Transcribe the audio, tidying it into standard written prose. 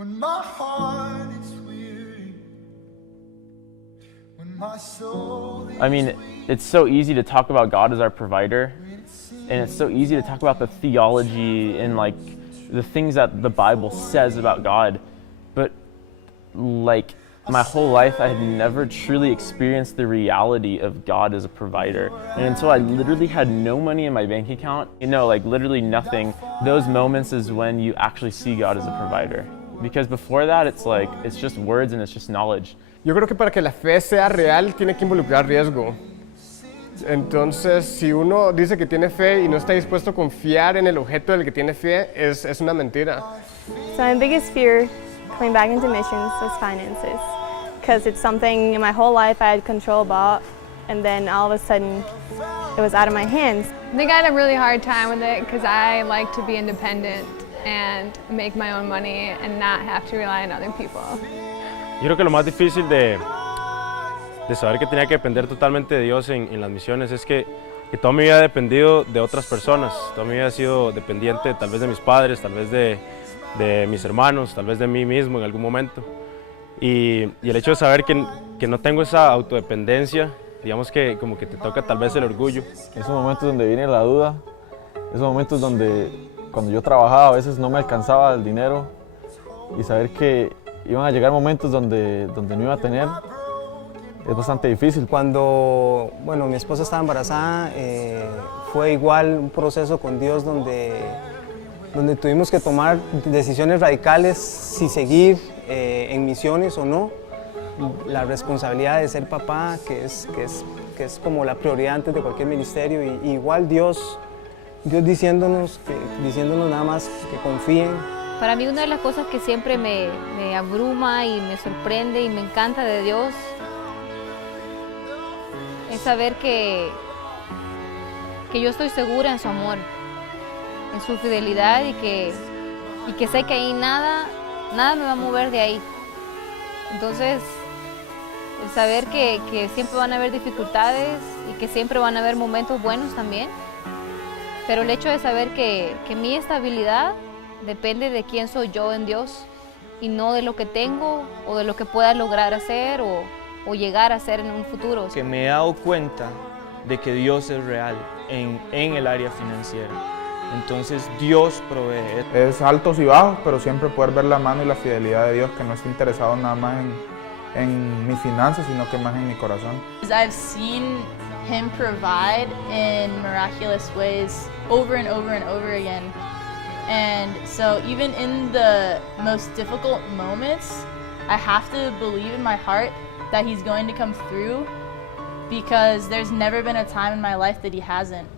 When my heart is weary, when my soul is I mean, it's so easy to talk about God as our provider, and it's so easy to talk about the theology and like the things that the Bible says about God, but like my whole life I had never truly experienced the reality of God as a provider. And until I literally had no money in my bank account, like literally nothing, those moments is when you actually see God as a provider. Because before that, it's just words and it's just knowledge. Yo creo que para que la fe sea real tiene que involucrar riesgo. Entonces, si uno dice que tiene fe y no está dispuesto a confiar en el objeto del que tiene fe, es una mentira. So my biggest fear coming back into missions was finances, because it's something in my whole life I had control about, and then all of a sudden it was out of my hands. I think I had a really hard time with it because I like to be independent and make my own money and not have to rely on other people. Yo creo que lo más difícil de saber que tenía que depender totalmente de Dios en las misiones es que toda mi vida he dependido de otras personas. Toda mi vida he sido dependiente tal vez de mis padres, tal vez de mis hermanos, tal vez de mí mismo en algún momento. Y el hecho de saber que no tengo esa autodependencia, digamos que como que te toca tal vez el orgullo. Esos momentos donde viene la duda, esos momentos donde cuando yo trabajaba a veces no me alcanzaba el dinero y saber que iban a llegar momentos donde no iba a tener, es bastante difícil. Cuando mi esposa estaba embarazada, fue igual un proceso con Dios donde tuvimos que tomar decisiones radicales si seguir en misiones o no. La responsabilidad de ser papá, que es como la prioridad antes de cualquier ministerio, y igual Dios diciéndonos nada más que confíen. Para mí una de las cosas que siempre me abruma y me sorprende y me encanta de Dios es saber que yo estoy segura en su amor, en su fidelidad, y que sé que ahí nada me va a mover de ahí. Entonces, el saber que siempre van a haber dificultades y que siempre van a haber momentos buenos también, pero el hecho de saber que mi estabilidad depende de quién soy yo en Dios y no de lo que tengo o de lo que pueda lograr hacer o llegar a ser en un futuro. Que me he dado cuenta de que Dios es real en el área financiera. Entonces Dios provee. Es altos y bajos, pero siempre poder ver la mano y la fidelidad de Dios, que no está interesado nada más en mis finanzas, sino que más en mi corazón. I've seen Him provide in miraculous ways over and over and over again. And so even in the most difficult moments, I have to believe in my heart that He's going to come through, because there's never been a time in my life that He hasn't.